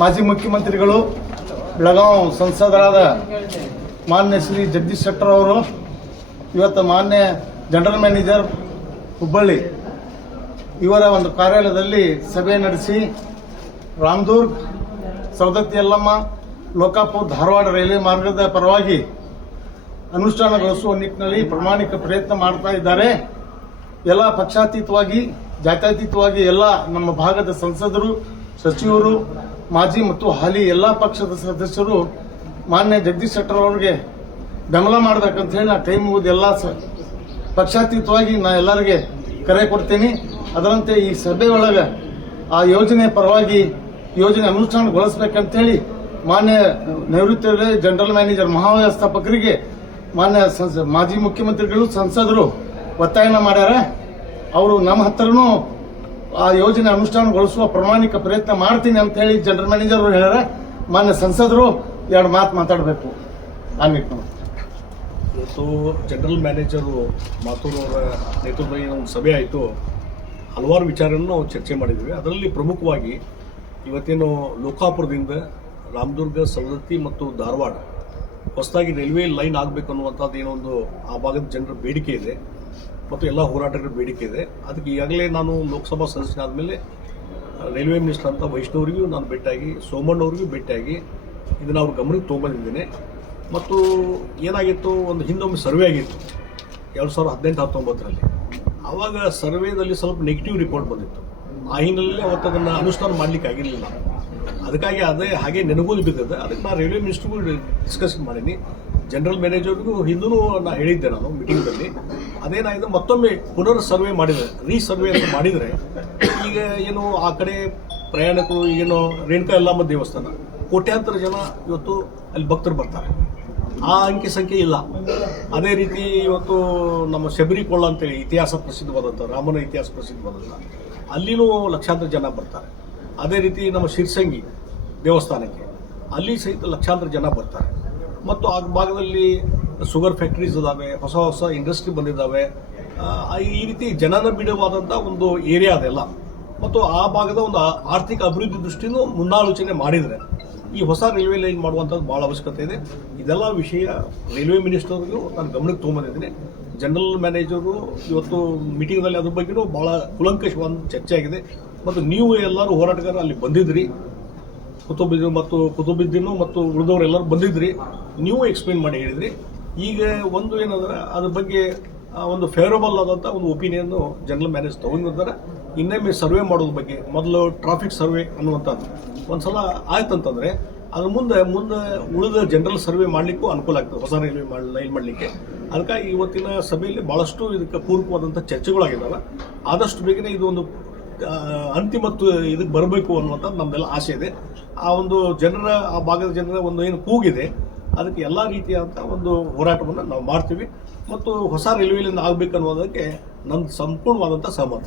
ಮಾಜಿ ಮುಖ್ಯಮಂತ್ರಿಗಳು ಬೆಳಗಾವಿ ಸಂಸದರಾದ ಮಾನ್ಯ ಶ್ರೀ ಜಗದೀಶ್ ಶೆಟ್ಟರ್ ಅವರು ಇವತ್ತು ಮಾನ್ಯ ಜನರಲ್ ಮ್ಯಾನೇಜರ್ ಹುಬ್ಬಳ್ಳಿ ಇವರ ಒಂದು ಕಾರ್ಯಾಲಯದಲ್ಲಿ ಸಭೆ ನಡೆಸಿ ರಾಮದುರ್ಗ್ ಸವದತ್ತಿ ಯಲ್ಲಮ್ಮ ಲೋಕಾಪುರ ಧಾರವಾಡ ರೈಲ್ವೆ ಮಾರ್ಗದ ಪರವಾಗಿ ಅನುಷ್ಠಾನಗೊಳಿಸುವ ನಿಟ್ಟಿನಲ್ಲಿ ಪ್ರಾಮಾಣಿಕ ಪ್ರಯತ್ನ ಮಾಡ್ತಾ ಇದ್ದಾರೆ. ಎಲ್ಲ ಪಕ್ಷಾತೀತವಾಗಿ ಜಾತ್ಯತೀತವಾಗಿ ಎಲ್ಲ ನಮ್ಮ ಭಾಗದ ಸಂಸದರು, ಸಚಿವರು, ಮಾಜಿ ಮತ್ತು ಹಾಲಿ ಎಲ್ಲ ಪಕ್ಷದ ಸದಸ್ಯರು ಮಾನ್ಯ ಜಗದೀಶ್ ಶೆಟ್ಟರ್ ಅವರಿಗೆ ಬೆಂಬಲ ಮಾಡಬೇಕಂತ ಹೇಳಿ ನಾ ಟೈಮ್ ಮುಗಿದು ಎಲ್ಲ ಪಕ್ಷಾತೀತವಾಗಿ ನಾ ಎಲ್ಲರಿಗೆ ಕರೆ ಕೊಡ್ತೀನಿ. ಅದರಂತೆ ಈ ಸಭೆ ಒಳಗೆ ಆ ಯೋಜನೆ ಪರವಾಗಿ ಯೋಜನೆ ಅನುಷ್ಠಾನಗೊಳಿಸಬೇಕಂತ ಹೇಳಿ ಮಾನ್ಯ ನಿವೃತ್ತ ಜನರಲ್ ಮ್ಯಾನೇಜರ್ ಮಹಾವ್ಯವಸ್ಥಾಪಕರಿಗೆ ಮಾನ್ಯ ಮಾಜಿ ಮುಖ್ಯಮಂತ್ರಿಗಳು ಸಂಸದರು ಒತ್ತಾಯನ ಮಾಡ್ಯಾರ. ಅವರು ನಮ್ಮ ಹತ್ರನೂ ಆ ಯೋಜನೆ ಅನುಷ್ಠಾನಗೊಳಿಸುವ ಪ್ರಾಮಾಣಿಕ ಪ್ರಯತ್ನ ಮಾಡ್ತೀನಿ ಅಂತ ಹೇಳಿ ಜನರಲ್ ಮ್ಯಾನೇಜರ್ ಅವರು ಹೇಳ್ಯಾರ. ಮಾನ್ಯ ಸಂಸದರು ಎರಡು ಮಾತು ಮಾತಾಡಬೇಕು ಆ ನಿಟ್ಟಿನಲ್ಲಿ. ಇವತ್ತು ಜನರಲ್ ಮ್ಯಾನೇಜರು ಮಾತೂರವರ ನೇತೃತ್ವದಲ್ಲಿ ಒಂದು ಸಭೆ ಆಯಿತು. ಹಲವಾರು ವಿಚಾರವನ್ನು ನಾವು ಚರ್ಚೆ ಮಾಡಿದ್ವಿ. ಅದರಲ್ಲಿ ಪ್ರಮುಖವಾಗಿ ಇವತ್ತೇನು ಲೋಕಾಪುರದಿಂದ ರಾಮದುರ್ಗ, ಸವದತ್ತಿ ಮತ್ತು ಧಾರವಾಡ ಹೊಸದಾಗಿ ರೈಲ್ವೆ ಲೈನ್ ಆಗಬೇಕು ಅನ್ನುವಂಥದ್ದು ಏನೋ ಒಂದು ಆ ಭಾಗದ ಜನರ ಬೇಡಿಕೆ ಇದೆ ಮತ್ತು ಎಲ್ಲ ಹೋರಾಟಗಾರರ ಬೇಡಿಕೆ ಇದೆ. ಅದಕ್ಕೆ ಈಗಾಗಲೇ ನಾನು ಲೋಕಸಭಾ ಸದಸ್ಯನಾದ ಮೇಲೆ ರೈಲ್ವೆ ಮಿನಿಸ್ಟರ್ ಅಂತ ವೈಷ್ಣವರಿಗೂ ನಾನು ಭೇಟಿಯಾಗಿ, ಸೋಮಣ್ಣವ್ರಿಗೂ ಭೇಟಿಯಾಗಿ ಇದನ್ನು ಅವ್ರ ಗಮನಕ್ಕೆ ತೊಗೊಂಬಂದಿದ್ದೇನೆ. ಮತ್ತು ಏನಾಗಿತ್ತು, ಒಂದು ಹಿಂದೊಮ್ಮೆ ಸರ್ವೆ ಆಗಿತ್ತು 2018-19ರಲ್ಲಿ. ಆವಾಗ ಸರ್ವೇದಲ್ಲಿ ಸ್ವಲ್ಪ ನೆಗೆಟಿವ್ ರಿಪೋರ್ಟ್ ಬಂದಿತ್ತು. ಆ ಹಿನ್ನೆಲೆಯಲ್ಲಿ ಅವತ್ತು ಅದನ್ನು ಅನುಷ್ಠಾನ ಮಾಡಲಿಕ್ಕೆ ಆಗಿರಲಿಲ್ಲ. ಅದಕ್ಕಾಗಿ ಅದೇ ಹಾಗೆ ನೆನಗೋದು ಬಿದ್ದಿದೆ. ಅದಕ್ಕೆ ನಾನು ರೈಲ್ವೆ ಮಿನಿಸ್ಟ್ರಿಗೂ ಡಿಸ್ಕಷನ್ ಮಾಡೀನಿ. ಜನರಲ್ ಮ್ಯಾನೇಜರ್ಗೂ ಹಿಂದೂ ನಾನು ಹೇಳಿದ್ದೆ ನಾನು ಮೀಟಿಂಗ್ದಲ್ಲಿ. ಅದೇನಾಗಿದೆ, ಮತ್ತೊಮ್ಮೆ ಪುನರ್ ಸರ್ವೆ ಮಾಡಿದರೆ, ರೀಸರ್ವೆ ಅಂತ ಮಾಡಿದರೆ ಈಗ ಏನು ಆ ಕಡೆ ಪ್ರಯಾಣಿಕರು ಏನು ರೇಣುಕಾ ಯಲ್ಲಮ್ಮ ದೇವಸ್ಥಾನ ಕೋಟ್ಯಾಂತರ ಜನ ಇವತ್ತು ಅಲ್ಲಿ ಭಕ್ತರು ಬರ್ತಾರೆ. ಆ ಅಂಕಿ ಸಂಖ್ಯೆ ಇಲ್ಲ. ಅದೇ ರೀತಿ ಇವತ್ತು ನಮ್ಮ ಶಬರಿಕೊಳ್ಳ ಅಂತೇಳಿ ಇತಿಹಾಸ ಪ್ರಸಿದ್ಧವಾದಂಥ, ರಾಮನ ಇತಿಹಾಸ ಪ್ರಸಿದ್ಧವಾದಂಥ, ಅಲ್ಲಿನೂ ಲಕ್ಷಾಂತರ ಜನ ಬರ್ತಾರೆ. ಅದೇ ರೀತಿ ನಮ್ಮ ಶಿರ್ಸಂಗಿ ದೇವಸ್ಥಾನಕ್ಕೆ ಅಲ್ಲಿ ಸಹಿತ ಲಕ್ಷಾಂತರ ಜನ ಬರ್ತಾರೆ. ಮತ್ತು ಆ ಭಾಗದಲ್ಲಿ ಶುಗರ್ ಫ್ಯಾಕ್ಟ್ರೀಸ್ ಇದ್ದಾವೆ, ಹೊಸ ಹೊಸ ಇಂಡಸ್ಟ್ರಿ ಬಂದಿದ್ದಾವೆ. ಈ ರೀತಿ ಜನನ ಬಿಡುವಾದಂಥ ಒಂದು ಏರಿಯಾ ಅದೆಲ್ಲ. ಮತ್ತು ಆ ಭಾಗದ ಒಂದು ಆರ್ಥಿಕ ಅಭಿವೃದ್ಧಿ ದೃಷ್ಟಿನೂ ಮುಂದಾಲೋಚನೆ ಮಾಡಿದರೆ ಈ ಹೊಸ ರೈಲ್ವೆ ಲೈನ್ ಮಾಡುವಂಥದ್ದು ಭಾಳ ಅವಶ್ಯಕತೆ ಇದೆ. ಇದೆಲ್ಲ ವಿಷಯ ರೈಲ್ವೆ ಮಿನಿಸ್ಟರ್ಗೂ ನಾನು ಗಮನಕ್ಕೆ ತೊಗೊಂಬಂದಿದ್ದೀನಿ. ಜನರಲ್ ಮ್ಯಾನೇಜರು ಇವತ್ತು ಮೀಟಿಂಗ್ನಲ್ಲಿ ಅದ್ರ ಬಗ್ಗೆಯೂ ಭಾಳ ಕೂಲಂಕಷವಾದ ಚರ್ಚೆ ಆಗಿದೆ. ಮತ್ತು ನೀವು ಎಲ್ಲರೂ ಹೋರಾಟಗಾರರು ಅಲ್ಲಿ ಬಂದಿದ್ರಿ, ಕುತುಬುದ್ದೀನು ಮತ್ತು ಉಳಿದವರೆಲ್ಲರೂ ಬಂದಿದ್ರಿ. ನೀವು ಎಕ್ಸ್ಪ್ಲೇನ್ ಮಾಡಿ ಹೇಳಿದ್ರಿ. ಈಗ ಒಂದು ಏನಂದ್ರೆ ಅದ್ರ ಬಗ್ಗೆ ಒಂದು ಫೇವರಬಲ್ ಆದಂಥ ಒಂದು ಒಪಿನಿಯನ್ ಜನರಲ್ ಮ್ಯಾನೇಜರ್ ತಗೊಂಡಿದ್ದಾರೆ. ಇನ್ನೊಮ್ಮೆ ಸರ್ವೆ ಮಾಡೋದ್ರ ಬಗ್ಗೆ ಮೊದಲು ಟ್ರಾಫಿಕ್ ಸರ್ವೆ ಅನ್ನುವಂಥದ್ದು ಒಂದ್ಸಲ ಆಯ್ತಂತಂದ್ರೆ ಅದ್ರ ಮುಂದೆ ಉಳಿದ ಜನರಲ್ ಸರ್ವೆ ಮಾಡಲಿಕ್ಕೂ ಅನುಕೂಲ ಆಗ್ತದೆ, ಹೊಸ ರೈಲ್ವೆ ಲೈನ್ ಮಾಡಲಿಕ್ಕೆ. ಅದಕ್ಕಾಗಿ ಇವತ್ತಿನ ಸಭೆಯಲ್ಲಿ ಬಹಳಷ್ಟು ಇದಕ್ಕೆ ಪೂರಕವಾದಂಥ ಚರ್ಚೆಗಳಾಗಿದ್ದಾವೆ. ಆದಷ್ಟು ಬೇಗನೆ ಇದು ಒಂದು ಅಂತಿಮ ಇದಕ್ಕೆ ಬರಬೇಕು ಅನ್ನುವಂಥದ್ದು ನಮ್ದೆಲ್ಲ ಆಸೆ ಇದೆ. ಆ ಒಂದು ಜನರ, ಆ ಭಾಗದ ಜನರ ಒಂದು ಏನು ಕೂಗಿದೆ, ಅದಕ್ಕೆ ಎಲ್ಲ ರೀತಿಯಾದಂಥ ಒಂದು ಹೋರಾಟವನ್ನು ನಾವು ಮಾಡ್ತೀವಿ. ಮತ್ತು ಹೊಸ ರೈಲ್ವೆ ಲೈನ್ ಆಗಬೇಕನ್ನುವುದಕ್ಕೆ ನನ್ನ ಸಂಪೂರ್ಣವಾದಂಥ ಸಹಮತ.